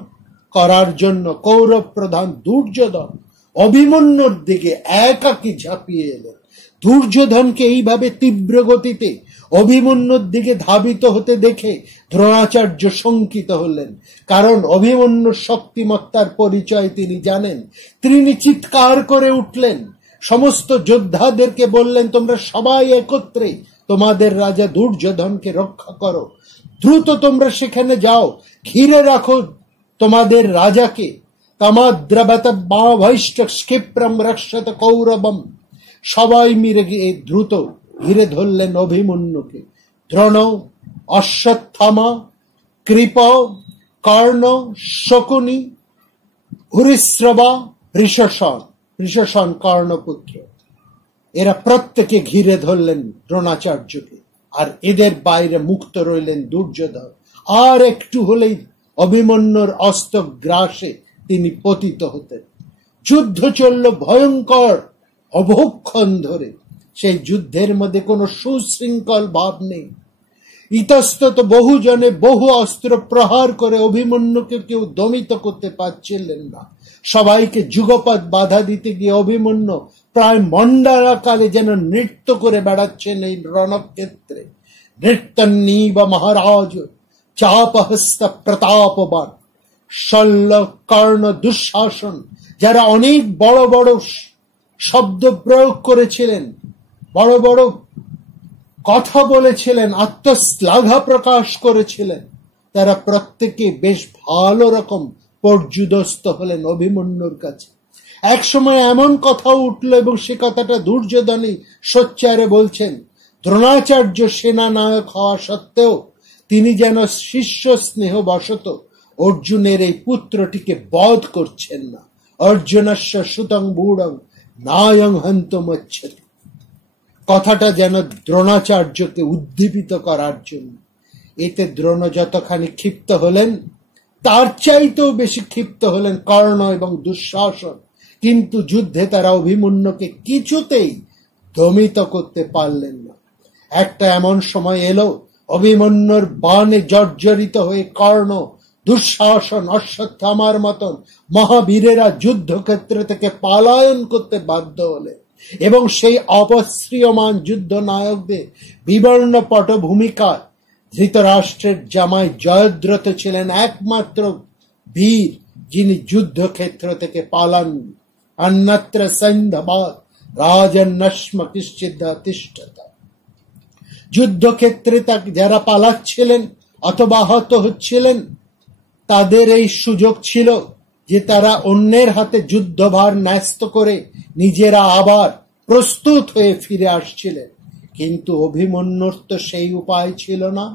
করার জন্য কৌরব প্রধান দুর্যোধন অভিমন্যুর দিকে একাকী ঝাঁপিয়ে এলেন। দুর্যোধনকে এইভাবে তীব্র গতিতে অভিমন্যুর দিকে ধাবিত হতে দেখে দ্রোণাচার্য শঙ্কিত হলেন। কারণ অভিমন্যুর শক্তিমত্তার পরিচয় তিনি জানেন। তিনি চিৎকার করে উঠলেন, সমস্ত যোদ্ধাদেরকে বললেন, তোমরা সবাই একত্রে তোমাদের রাজা দুর্যোধনকে রক্ষা করো। দ্রুত তোমরা সেখানে যাও, ঘিরে রাখো তোমাদের রাজাকে। তমাদ্রবত বাভৈষ্ট ক্ষিপ্রম রক্ষত কৌরবম। সবাই মিলে গিয়ে দ্রুত ঘিরে ধরলেন অভিমন্যুকে। দ্রোণ, অশ্বত্থামা, কৃপ, কর্ণ, শকুনি, ভূরিশ্রবা, বৃষসন কর্ণপুত্র, এরা প্রত্যেকে ঘিরে ধরলেন দ্রোণাচার্যকে। আর এদের বাইরে মুক্ত রইলেন দুর্যোধন। আর একটু হলেই অভিমন্যুর অস্ত্র গ্রাসে তিনি পতিত হতেন। যুদ্ধ চলল ভয়ঙ্কর অভক্ষণ ধরে। সেই যুদ্ধের মধ্যে কোনো সুশৃঙ্খল ভাব নেই। ইতস্তত বহু জনে বহু অস্ত্র প্রহার করে অভিমন্যুকে কেউ দমিত করতে পারছিলেন না। সবাইকে যুগপৎ বাধা দিতে গিয়ে অভিমন্যু প্রায় মণ্ডলাকারে যেন নৃত্য করে বেড়াচ্ছেন এই রণক্ষেত্রে। নৃত্যন্নীব মহারাজ চাপহস্ত প্রতাপবান। শল্য, কর্ণ, দুঃশাসন, যারা অনেক বড় বড় শব্দ প্রয়োগ করেছিলেন, বড় বড় কথা বলেছিলেন, আত্মশ্লাঘা প্রকাশ করেছিলেন, তারা প্রত্যেকে বেশ ভালো রকম পর্যুদস্ত হলেন অভিমন্যুর কাছে। এক সময় এমন কথা উঠল এবং সে কথাটা দুর্যোধনই সোচ্চারে বলছেন। দ্রোণাচার্য সেনা নায়ক হওয়া সত্ত্বেও তিনি যেন শিষ্য স্নেহ বশত অর্জুনের এই পুত্রটিকে বধ করছেন না। অর্জুনস্য সুতং বুড়ং নায়ং হন্তমচ্ছতি। কথাটা যেন দ্রোণাচার্যকে উদ্দীপিত করার জন্য। এতে দ্রোণ যতখানি ক্ষিপ্ত হলেন, তার চাইতেও বেশি ক্ষিপ্ত হলেন কর্ণ এবং দুঃশাসন, কিন্তু যুদ্ধে তারা অভিমন্যুকে কিছুতেই দমিত করতে পারলেন না। একটা এমন সময় এলো, অভিমন্যুর বাণে জর্জরিত হয়ে কর্ণ, দুঃশাসন, অশ্বত্থামার মতন মহাবীরেরা যুদ্ধক্ষেত্র থেকে পলায়ন করতে বাধ্য হলেন এবং সেই অপশ্রিয়মান যুদ্ধ নায়কদের বিবর্ণ পটভূমিকায় ধৃতরাষ্ট্রের জামাই জয়দ্রথ ছিলেন একমাত্র বীর, যিনি যুদ্ধক্ষেত্র থেকে পালাননি। অন্যত্র সৈন্ধবাদ রাজন্নস্ম কিশ্চিদ তিষ্ঠত। যুদ্ধক্ষেত্রে যারা পালাচ্ছিলেন অথবা আহত হচ্ছিলেন, তাদের এই সুযোগ ছিল যে তারা অন্যের হাতে যুদ্ধভার ন্যস্ত করে নিজেরা আবার প্রস্তুত হয়ে ফিরে আসছিলেন। কিন্তু অভিমন্যুর তো সেই উপায় ছিল না।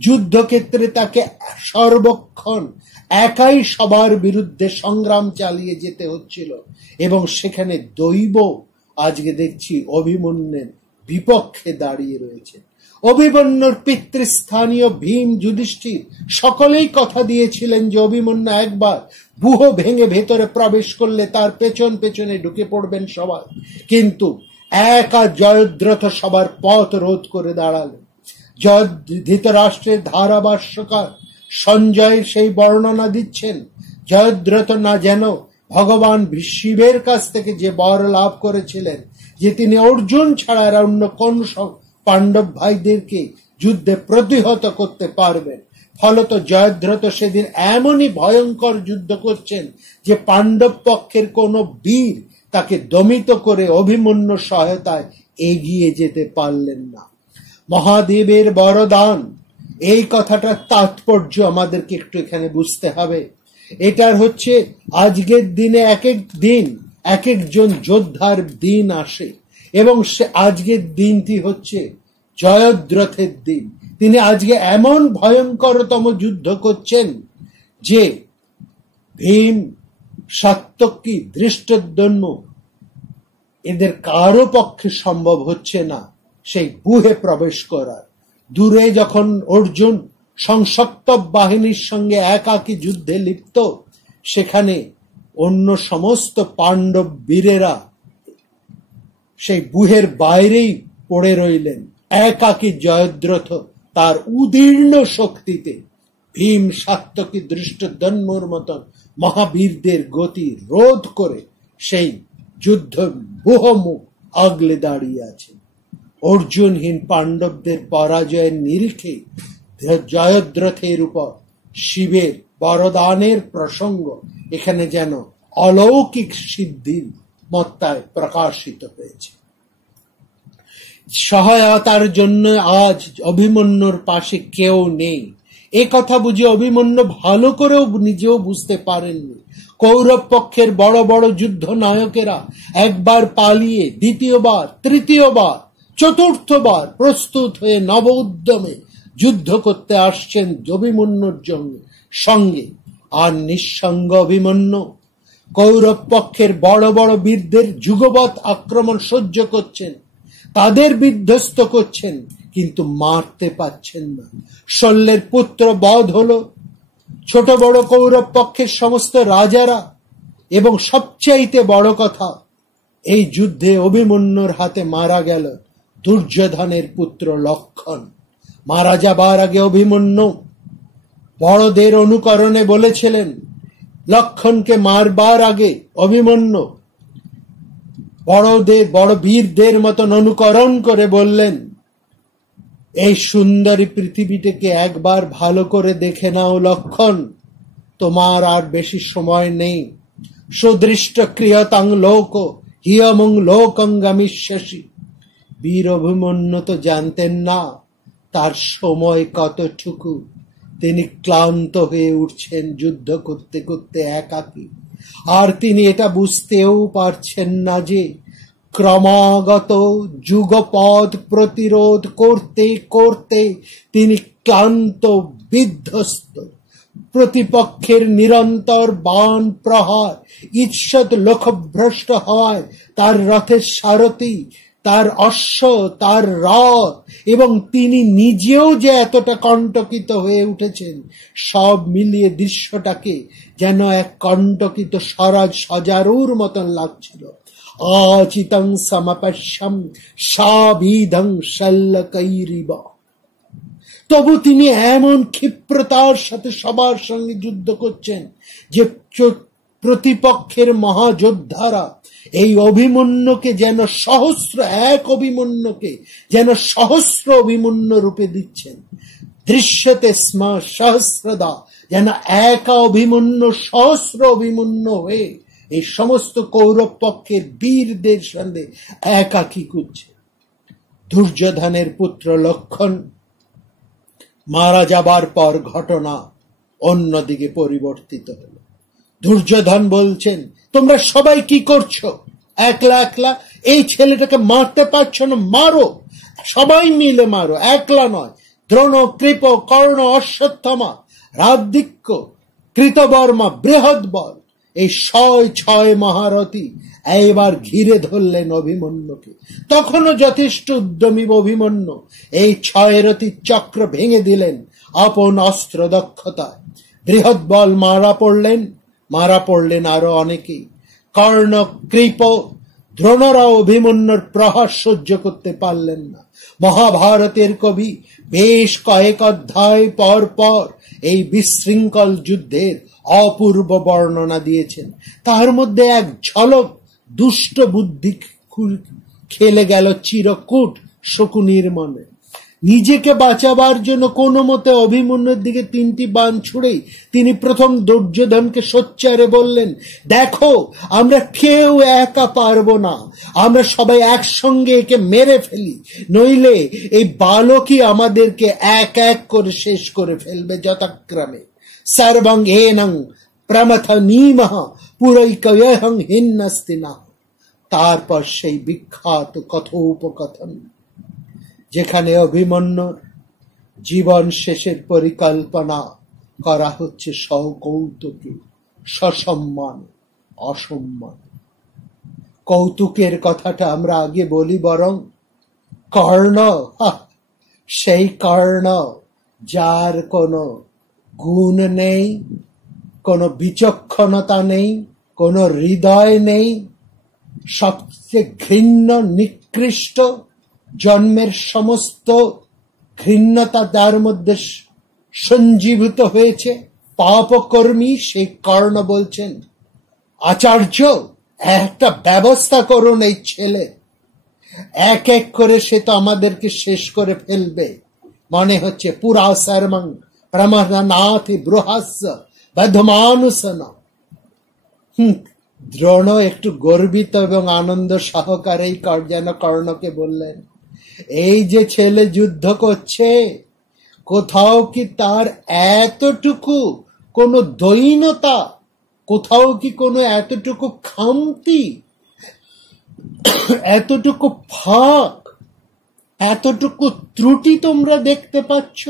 যুদ্ধক্ষেত্রে তাকে সর্বক্ষণ একাই সবার বিরুদ্ধে সংগ্রাম চালিয়ে যেতে হচ্ছিল এবং সেখানে দৈব আজকে দেখছি অভিমন্যুর বিপক্ষে দাঁড়িয়ে রয়েছে। অভিমন্যুর পিতৃস্থানীয় ভীম, যুধিষ্ঠির সকলেই কথা দিয়েছিলেন যে অভিমন্যু একবার ব্যূহ ভেঙে ভেতরে প্রবেশ করলে তার পেছন পেছনে ঢুকে পড়বেন সবাই, কিন্তু একা জয়দ্রথ সবার পথ রোধ করে দাঁড়ালেন। ধৃতরাষ্ট্রের ধারাভাষ্যকার সঞ্জয়ের সেই বর্ণনা দিচ্ছেন, জয়দ্রথ না যেন ভগবান শিবের কাছ থেকে যে বর লাভ করেছিলেন যে তিনি অর্জুন ছাড়া আর অন্য কোন পাণ্ডব ভাইদেরকে যুদ্ধে প্রতিহত করতে পারবেন। ফলত জয়দ্রথ সেদিন এমনই ভয়ঙ্কর যুদ্ধ করছেন যে পাণ্ডব পক্ষের কোন বীর তাকে দমিত করে অভিমন্যু সহায়তায় এগিয়ে যেতে পারলেন না। মহাদেবের বরদান, এই কথাটার তাৎপর্য আমাদেরকে একটু এখানে বুঝতে হবে। এটার হচ্ছে আজকের দিনে এক এক দিন এক একজন যোদ্ধার দিন আসে এবং সে আজকের দিনটি হচ্ছে জয়দ্রথের দিন। তিনি আজকে এমন ভয়ঙ্করতম যুদ্ধ করছেন যে ভীম, সাত্যকী, ধৃষ্টদ্যুম্ন এদের কারো পক্ষে সম্ভব হচ্ছে না সেই ব্যূহে প্রবেশ করার। দূরে যখন অর্জুন সংসপ্ত বাহিনীর সঙ্গে একাকী যুদ্ধে লিপ্ত, সেখানে অন্য সমস্ত পাণ্ডব বীরেরা সেই ব্যূহের বাইরেই পড়ে রইলেন। একাকী জয়দ্রথ তার উদীর্ণ শক্তিতে ভীম, সাত্যকী, ধৃষ্টদ্যুম্নর মতন মহাবীরদের গতি রোধ করে সেই যুদ্ধ ব্যূহমুখ আগলে দাঁড়িয়ে আছে। অর্জুনহীন পাণ্ডবদের পরাজয়ের নিরিখে জয়দ্রথের উপর শিবের বরদানের প্রসঙ্গ এখানে যেন অলৌকিক সিদ্ধির মত্তায় প্রকাশিত হয়েছে। সহায়তার জন্য আজ অভিমন্যুর পাশে কেউ নেই, এ কথা বুঝে অভিমন্যু ভালো করেও নিজেও বুঝতে পারেননি। কৌরব পক্ষের বড় বড় যুদ্ধ নায়কেরা একবার পালিয়ে দ্বিতীয়বার, তৃতীয়বার, চতুর্থবার প্রস্তুত হয়ে নব উদ্যমে যুদ্ধ করতে আসছেন অভিমন্যুর সঙ্গে। আর নিঃসঙ্গ অভিমন্যু কৌরব পক্ষের বড় বড় বীরদের যুগপৎ আক্রমণ সহ্য করছেন, তাদের বিধ্বস্ত করছেন, কিন্তু মারতে পারছেন না। শল্যের পুত্র বধ হলো, ছোট বড় কৌরব পক্ষের সমস্ত রাজারা, এবং সবচাইতে বড় কথা, এই যুদ্ধে অভিমন্যুর হাতে মারা গেল দুর্যোধনের পুত্র লক্ষণ। মারা যাবার আগে অভিমন্যু বড়দের অনুকরণে বলেছিলেন, লক্ষণকে মারবার আগে অভিমন্যু বড় বীরদের মতন অনুকরণ করে বললেন, এই সুন্দরী পৃথিবীটাকে একবার ভালো করে দেখে নাও লক্ষণ, তোমার আর বেশি সময় নেই। সুদৃষ্ট ক্রিয়তাং লোক হিয়মং লোকং গমিষ্যসি। বীর অভিমন্যু তো জানতেন না তার সময় কতটুকু। তিনি ক্লান্ত হয়ে উঠছেন যুদ্ধ করতে করতে একাকী, আর তিনি এটা বুঝতেও পারছেন না যে ক্রমাগত যুগপৎ প্রতিরোধ করতে করতে তিনি ক্লান্ত, বিধ্বস্ত। প্রতিপক্ষের নিরন্তর বাণ প্রহার, ঈষৎ লক্ষ্যভ্রষ্ট হওয়ায় তার রথের সারথি তার অশ্ব, তার রথ এবং তিনি নিজেও যে এতটা কণ্টকিত হয়ে উঠেছেন, সব মিলিয়ে দৃশ্যটাকে যেন এক কণ্টকিত স্বরাজ সজারুর মতন লাগছিল। আচিতং সমপশ্যম সাবিধং শল্যকৈরিব। তবু তিনি এমন ক্ষিপ্রতার সাথে সবার সঙ্গে যুদ্ধ করছেন যে প্রতিপক্ষের মহাযোদ্ধারা এই অভিমন্যুকে যেন সহস্র অভিমন্যু রূপে দিচ্ছেন। দৃশ্যতে স্ম সহস্রদা, যেন একা অভিমন্যু সহস্র অভিমন্যু হয়ে এই সমস্ত কৌরব পক্ষের বীরদের সঙ্গে একাকী করছে। দুর্যোধনের পুত্র লক্ষণ মারা যাবার পর ঘটনা অন্যদিকে পরিবর্তিত হল। দুর্যোধন বলছেন, তোমরা সবাই কি করছো? একলা একলা এই ছেলেটাকে মারতে পারছো না, মারো, সবাই মিলে মারো, একলা নয়। দ্রোণ, কৃপ, কর্ণ, অশ্বত্থামা, রাধিক্য, কৃতবর্মা, বৃহৎবল, এই 6 মহারথী এইবার ঘিরে ধরলেন অভিমন্যুকে। তখনও যথেষ্ট উদ্যমী অভিমন্যু এই 6 রথীর চক্র ভেঙে দিলেন আপন অস্ত্র দক্ষতায়। বৃহৎবল মারা পড়লেন আরো অনেকেই। কর্ণ, কৃপ, দ্রোণরা অভিমন্যুর প্রহার সহ্য করতে পারলেন না। মহাভারতের কবি বেশ কয়েক অধ্যায় পর পর এই বিশৃঙ্খল যুদ্ধের অপূর্ব বর্ণনা দিয়েছেন। তার মধ্যে এক ঝলক দুষ্ট বুদ্ধি খেলে গেল চিরকূট শকুনির মনে। নিজেকে বাঁচাবার জন্য কোনো মতে অভিমন্যুর দিকে 3টি বাণ ছুড়েই তিনি প্রথম দুর্যোধনকে সোচ্চারে বললেন, দেখো, আমরা কেউ একা পারবো না, আমরা সবাই একসঙ্গে একে মেরে ফেলি, নইলে এই বালকই আমাদেরকে এক এক করে শেষ করে ফেলবে যথাক্রমে। সর্বং এনেং প্রমথনীমঃ পুরৈকয়হং হিন্নস্তি না। তারপর সেই বিখ্যাত কথোপকথন, যেখানে অভিমন্যুর জীবন শেষের পরিকল্পনা করা হচ্ছে সকৌতুকে, সসম্মান, অসম্মান। কৌতুকের কথাটা আমরা আগে বলি বরং। কর্ণ, সেই কর্ণ যার কোনো গুণ নেই, কোনো বিচক্ষণতা নেই, কোনো হৃদয় নেই, সবচেয়ে ঘৃণ্য, নিকৃষ্ট, জন্মের সমস্ত ঘৃণ্যতা তার মধ্যে সঞ্জীবিত হয়েছে, পাপকর্মী সেই কর্ণ বলছেন, আচার্য, একটা ব্যবস্থা করুন এই ছেলে, এক এক করে সে তো আমাদেরকে শেষ করে ফেলবে। মনে হচ্ছে পুরা সর্বং প্রমথনাথি বৃহাস্য বধমানুসন। দ্রোণ একটু গর্বিত এবং আনন্দ সহকারেই যেন কর্ণকে বললেন, এই যে ছেলে যুদ্ধ করছে, কোথাও কি তার এতটুকু কোনো দৈনতা, কোথাও কি কোনো এতটুকু খামতি, এতটুকু ফাঁক, এতটুকু ত্রুটি তোমরা দেখতে পাচ্ছ?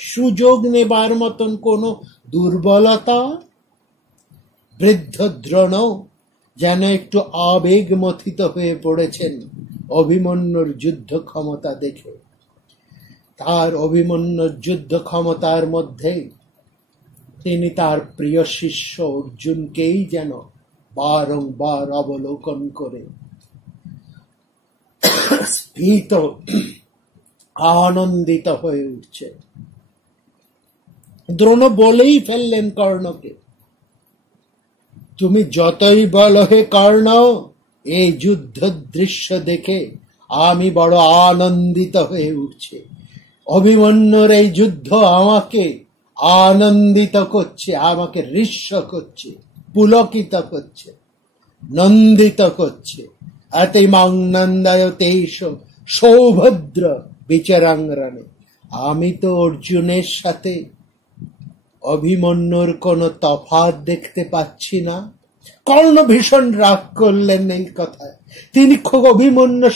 সুযোগ নেবার মতন কোনো দুর্বলতা? বৃদ্ধ দ্রোণ যেন একটু আবেগ মথিত হয়ে পড়েছেন অভিমন্যুর যুদ্ধ ক্ষমতা দেখে। তার অভিমন্যুর যুদ্ধ ক্ষমতার মধ্যে তিনি তার প্রিয় শিষ্য অর্জুনকেই যেন বারংবার অবলোকন করে স্ফীত, আনন্দিত হয়ে উঠছে। দ্রোণ বলেই ফেললেন কর্ণকে, তুমি যতই বলো হে কর্ণ, এই যুদ্ধ দৃশ্য দেখে আমি বড় আনন্দিত হয়ে উঠছে। অভিমন্যুর এই যুদ্ধ আমাকে আনন্দিত করছে, আমাকে হৃষ্য করছে, পুলকিত করছে, নন্দিত করছে। অতিমাং নন্দায় তেষ সৌভদ্র বিচরাঙ্গনে। আমি তো অর্জুনের সাথে অভিমন্যুর কোনো তফাৎ দেখতে পাচ্ছি না। কর্ণ ভীষণ রাগ করলেন এই কথায়। তিনি খুব অভিমন্যু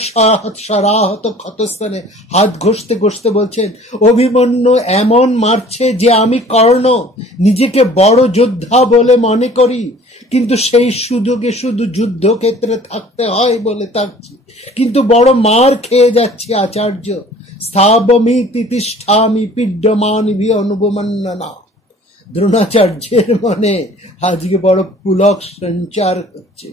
সরাহত ক্ষতস্থানে হাত ঘষতে ঘষতে বলছেন, অভিমন্যু এমন মারছে যে আমি কর্ণ নিজেকে বড় যোদ্ধা বলে মনে করি, কিন্তু সেই সুযোগে শুধু যুদ্ধক্ষেত্রে থাকতে হয় বলে থাকছি, কিন্তু বড় মার খেয়ে যাচ্ছি আচার্য। স্থাবমি তিতিষ্ঠামি পিড্যমানি অনুপমান্না। দ্রোণাচার্যের মনে আজকে বড় পুলক সঞ্চার হচ্ছে।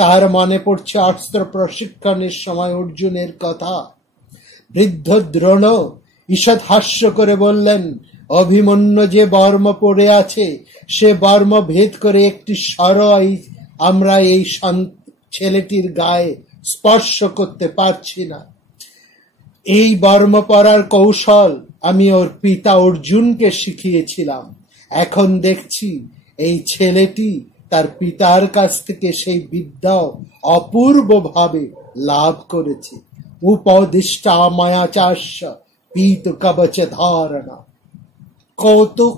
তার মনে পড়ছে অস্ত্র প্রশিক্ষণের সময় অর্জুনের কথা। বৃদ্ধ দ্রোণ ঈষৎ হাস্য করে বললেন, অভিমন্যু যে বর্ম পড়ে আছে সে বর্ম ভেদ করে একটি সরই আমরা এই ছেলেটির গায়ে স্পর্শ করতে পারছি না। এই বর্ম পরার কৌশল আমি ওর পিতা অর্জুনকে শিখিয়েছিলাম। এখন দেখছি এই ছেলেটি তার পিতার কাছ থেকে সেই বিদ্যাও অপূর্বভাবে লাভ করেছে। উপদিষ্টা মায়াচার্য পীত কবচ ধারণা। কৌতুক,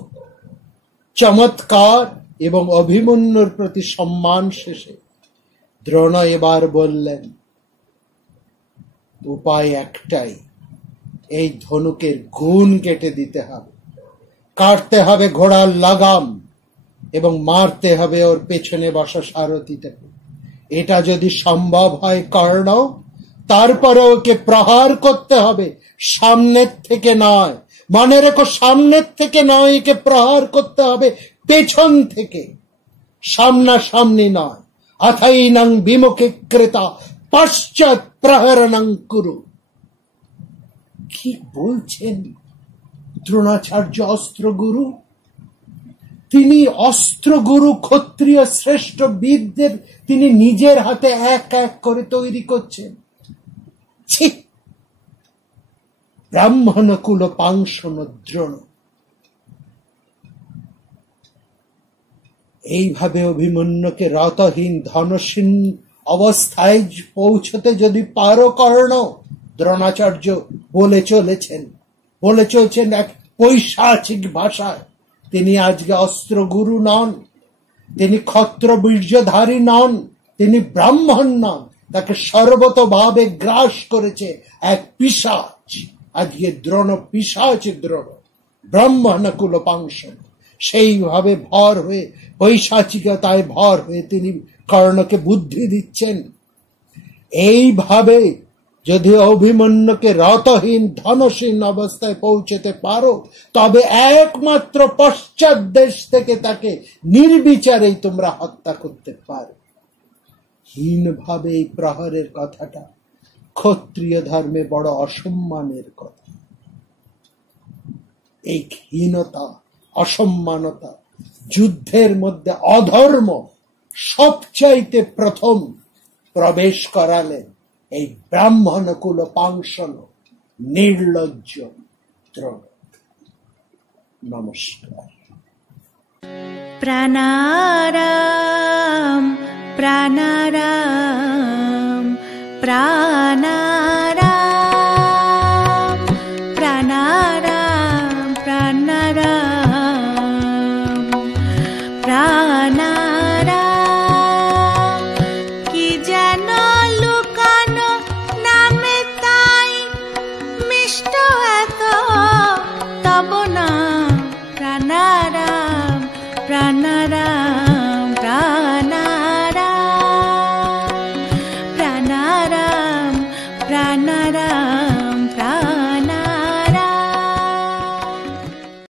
চমৎকার এবং অভিমন্যুর প্রতি সম্মান শেষে দ্রোণ এবার বললেন, উপায় একটাই, এই ধনুকের গুণ কেটে দিতে হবে, কাটতে হবে ঘোড়ার লাগাম এবং মারতে হবে ওর পেছনে বসা সারথিটাকে। এটা যদি সম্ভব হয় কর্ণ, তারপরে ওকে প্রহার করতে হবে, সামনের থেকে নয়। মনে রেখো, সামনের থেকে নয়, একে প্রহার করতে হবে পেছন থেকে, সামনাসামনি নয়। অথৈনং বিমুখে ক্রেতা পশ্চাৎ প্রহরণং কুরু। কি বলছেন দ্রোণাচার্য অস্ত্রগুরু? তিনি অস্ত্রগুরু, ক্ষত্রিয় শ্রেষ্ঠ বীরদের তিনি নিজের হাতে এক এক করে তৈরি করছেন। ছি! ব্রাহ্মণ কুল পাংশন দ্রোণ। এইভাবে অভিমন্যুকে রতহীন ধনহীন অবস্থায় পৌঁছতে যদি পারো কর্ণ, দ্রোণাচার্য বলে চলছেন এক পৈশাচিক ভাষায়। তিনি আজকে অস্ত্রগুরু নন, তিনি ক্ষত্র বীর্যধারী নন, তিনি ব্রাহ্মণ নন। তাকে সর্বতভাবে গ্রাস করেছে এক পিশাচ। আজকে দ্রোণ পিশাচ, দ্রোণ ব্রাহ্মণ কুল পাংশন। সেইভাবে ভর হয়ে, পৈশাচিকতায় ভর হয়ে তিনি কর্ণকে বুদ্ধি দিচ্ছেন। এইভাবে যদি অভিমন্যুকে রতহীন ধনহীন অবস্থায় পৌঁছতে পারো, তবে একমাত্র পশ্চাৎ দেশ থেকে তাকে নির্বিচারেই তোমরা হত্যা করতে পারো। হীনভাবে এই প্রহরের কথাটা ক্ষত্রিয় ধর্মে বড় অসম্মানের কথা। এই হীনতা, অসম্মানতা যুদ্ধের মধ্যে অধর্ম সবচাইতে প্রথম প্রবেশ করালেন এই ব্রাহ্মণ কুল পাংশন নির্লজ্জ দ্রোণ। নমস্কার। প্রাণারাম প্রাণারাম প্রাণারাম প্রাণারাম প্রাণারাম প্রাণারাম। কি যেন লুকানো নামে তাই মিষ্ট এত তব না। প্রাণারাম প্রাণারাম।